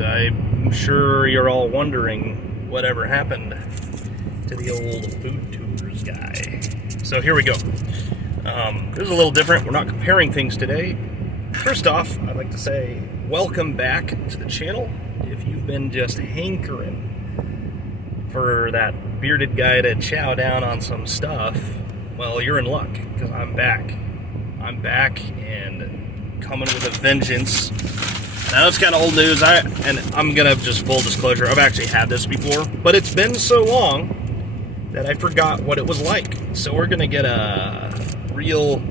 and I'm sure you're all wondering whatever happened to the old food tours guy. So here we go. This is a little different. We're not comparing things today. First off, I'd like to say welcome back to the channel. If you've been just hankering for that bearded guy to chow down on some stuff, well, you're in luck, because I'm back. I'm back and coming with a vengeance. Now, that's kind of old news, and I'm going to just full disclosure, I've actually had this before, but it's been so long that I forgot what it was like. So we're going to get a real,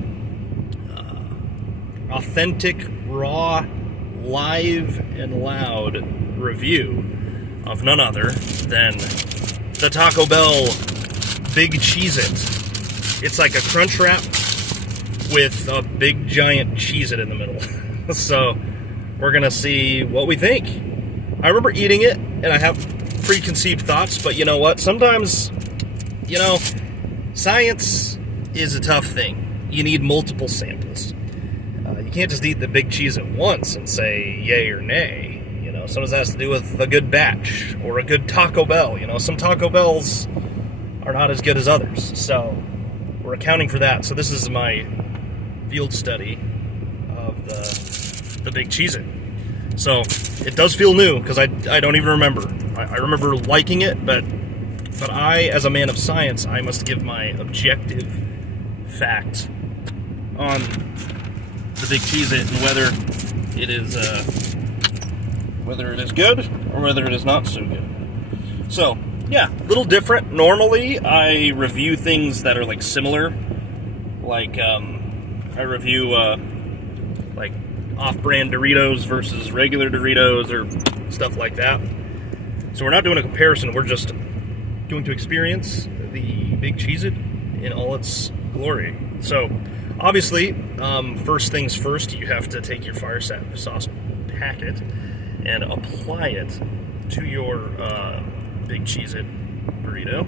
authentic, raw, live, and loud review of none other than the Taco Bell Big Cheesit. It's like a crunch wrap with a big giant Cheesit in the middle. So we're gonna see what we think. I remember eating it, and I have preconceived thoughts, but you know what? Sometimes, science is a tough thing. You need multiple samples. You can't just eat the big Cheesit once and say yay or nay. Sometimes it has to do with a good batch or a good Taco Bell. Some Taco Bells are not as good as others. So we're accounting for that. So this is my field study of the Big Cheesit. So it does feel new because I don't even remember. I remember liking it, but I, as a man of science, I must give my objective fact on the Big Cheesit and whether it is good or whether it is not so good. So yeah, a little different. Normally I review things that are like similar, like I review like off-brand Doritos versus regular Doritos or stuff like that. So we're not doing a comparison, we're just going to experience the Big Cheesit in all its glory. So obviously, first things first, you have to take your fire sauce packet and apply it to your Big Cheesit burrito.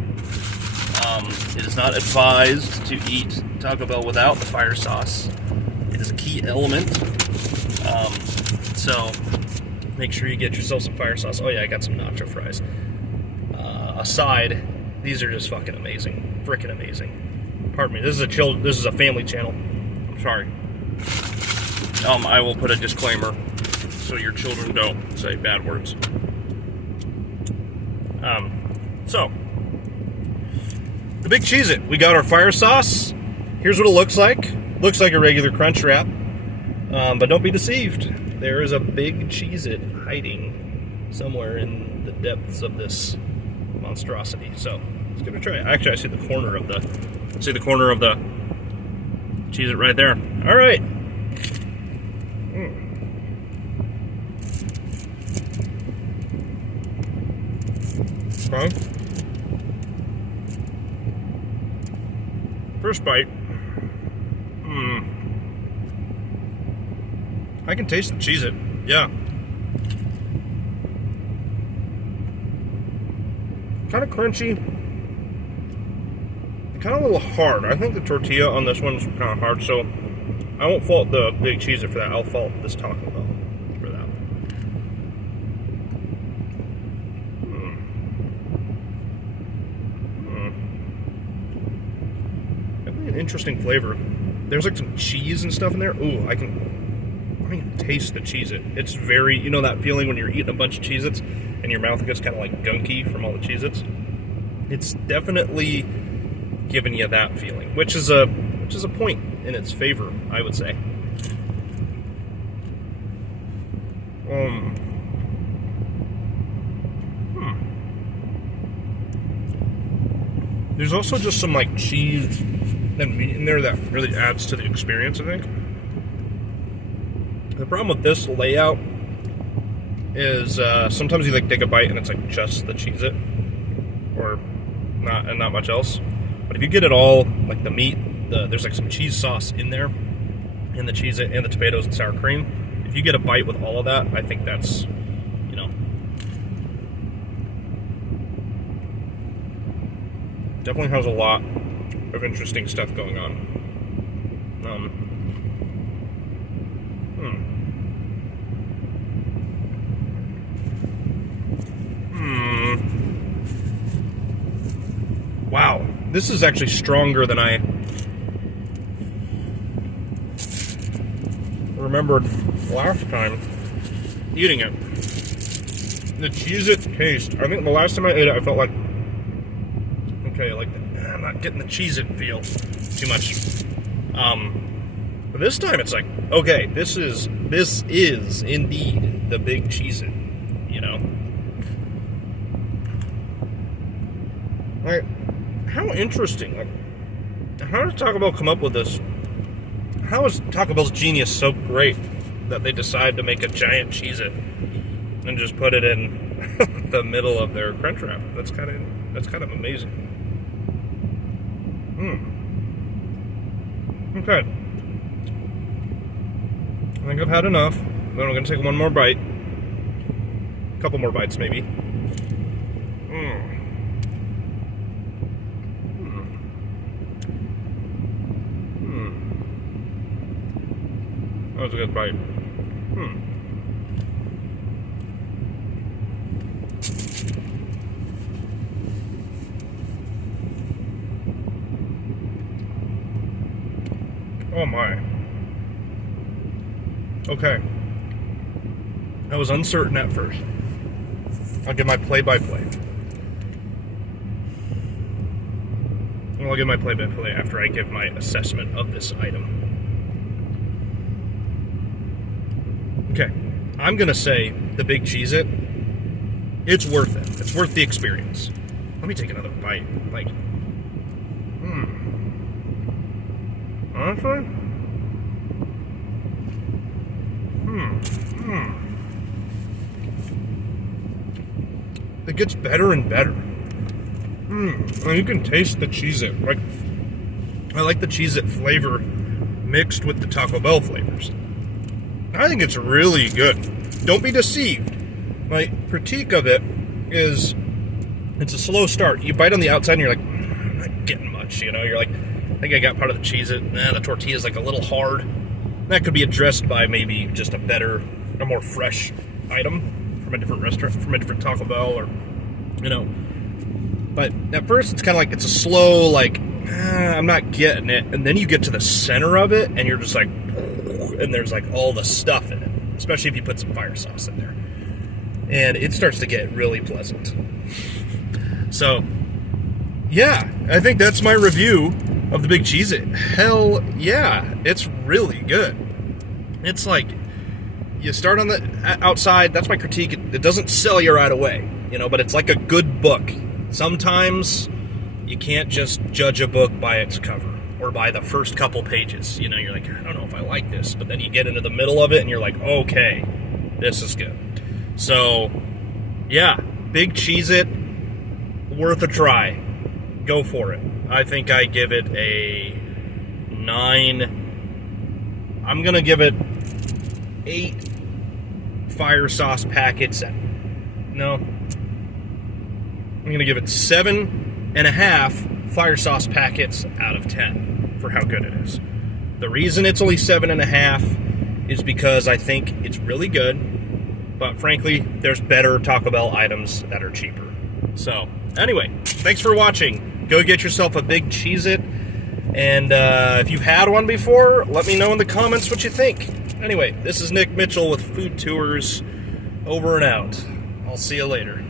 It is not advised to eat Taco Bell without the fire sauce. It is a key element. So make sure you get yourself some fire sauce. Oh yeah, I got some nacho fries. Aside, these are just fucking amazing. Frickin' amazing. Pardon me, this is a family channel. I'm sorry. I will put a disclaimer so your children don't say bad words. So the Big Cheesit, we got our fire sauce. Here's what it looks like. Looks like a regular crunch wrap, but don't be deceived. There is a Big Cheesit hiding somewhere in the depths of this monstrosity. So let's give it a try. Actually, I see the corner of the Cheesit right there. All right. Okay. First bite. I can taste the Cheesit. Yeah. Kind of crunchy. Kind of a little hard. I think the tortilla on this one's kind of hard, so I won't fault the Big Cheesit for that. I'll fault this Taco Bell for that. Definitely an interesting flavor. There's like some cheese and stuff in there. Ooh, I can taste the Cheez-It. It's very, that feeling when you're eating a bunch of Cheez-Its and your mouth gets kind of like gunky from all the Cheez-Its. It's definitely giving you that feeling, which is a point in its favor, I would say. There's also just some like cheese and meat in there that really adds to the experience, I think. The problem with this layout is sometimes you like take a bite and it's like just the Cheez-It, or not much else. But if you get it all, like the meat, there's like some cheese sauce in there, in the Cheez-It and the tomatoes and sour cream. If you get a bite with all of that, I think that's, definitely has a lot of interesting stuff going on. This is actually stronger than I remembered last time eating it. The Cheesit taste. I think the last time I ate it, I felt like, okay, like I'm not getting the Cheesit feel too much. But this time it's like, okay, this is indeed the big Cheesit, you know. Like, how interesting. Like, how did Taco Bell come up with this? How is Taco Bell's genius so great that they decide to make a giant Cheez-It and just put it in the middle of their Crunch Wrap? That's kind of amazing. Okay. I think I've had enough. Then I'm going to take one more bite. A couple more bites, maybe. That was a good bite. Oh my. Okay. I was uncertain at first. I'll give my play-by-play. I'll give my play-by-play after I give my assessment of this item. Okay, I'm gonna say the big Cheez-It, it's worth it. It's worth the experience. Let me take another bite. Like, honestly, it gets better and better. And you can taste the Cheez-It. Like, I like the Cheez-It flavor mixed with the Taco Bell flavors. I think it's really good. Don't be deceived. My critique of it is it's a slow start. You bite on the outside and you're like, I'm not getting much, you know? You're like, I think I got part of the Cheez-It. The tortilla's like a little hard. That could be addressed by maybe just a more fresh item from a different restaurant, from a different Taco Bell, or, you know. But at first it's kind of like, it's a slow, like, I'm not getting it. And then you get to the center of it and you're just like, and there's like all the stuff in it, especially if you put some fire sauce in there, and it starts to get really pleasant. So yeah, I think that's my review of the big Cheez-It. Hell yeah, it's really good. It's like, you start on the outside. That's my critique. It doesn't sell you right away, you know, but it's like a good book. Sometimes you can't just judge a book by its cover or by the first couple pages. You know, you're like, I don't know if I like this, but then you get into the middle of it and you're like, okay, this is good. So yeah, big Cheez-It, worth a try. Go for it. I think I give it a 9. I'm gonna give it 8 fire sauce packets. No, I'm gonna give it 7.5 fire sauce packets out of 10 for how good it is. The reason it's only 7.5 is because I think it's really good, but frankly, there's better Taco Bell items that are cheaper. So anyway, thanks for watching. Go get yourself a big Cheez-It, and if you've had one before, let me know in the comments what you think. Anyway, this is Nick Mitchell with Food Tours, over and out. I'll see you later.